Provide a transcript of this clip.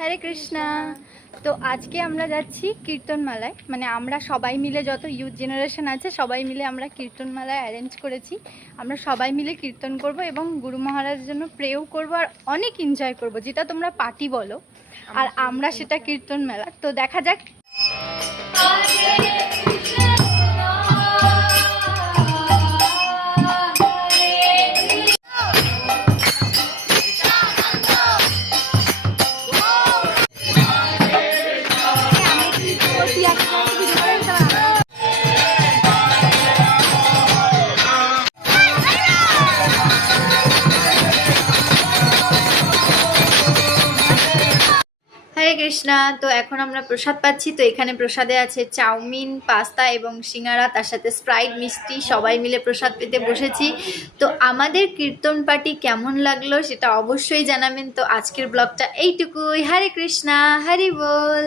হরে কৃষ্ণা। তো আজকে আমরা যাচ্ছি কীর্তনমালায়, মানে আমরা সবাই মিলে, যত ইউথ জেনারেশন আছে সবাই মিলে আমরা কীর্তনমালায় অ্যারেঞ্জ করেছি। আমরা সবাই মিলে কীর্তন করব এবং গুরু মহারাজের জন্য প্রেও করব আর অনেক এনজয় করব, যেটা তোমরা পার্টি বলো আর আমরা সেটা কীর্তনমেলা। তো দেখা যাক। হরে কৃষ্ণা। তো এখন আমরা প্রসাদ পাচ্ছি। তো এখানে প্রসাদে আছে চাউমিন, পাস্তা এবং সিঙ্গারা, তার সাথে স্প্রাইট, মিষ্টি। সবাই মিলে প্রসাদ পেতে বসেছি। তো আমাদের কীর্তন পার্টি কেমন লাগলো সেটা অবশ্যই জানাবেন। তো আজকের ব্লগটা এইটুকুই। হরে কৃষ্ণা, হরি বল।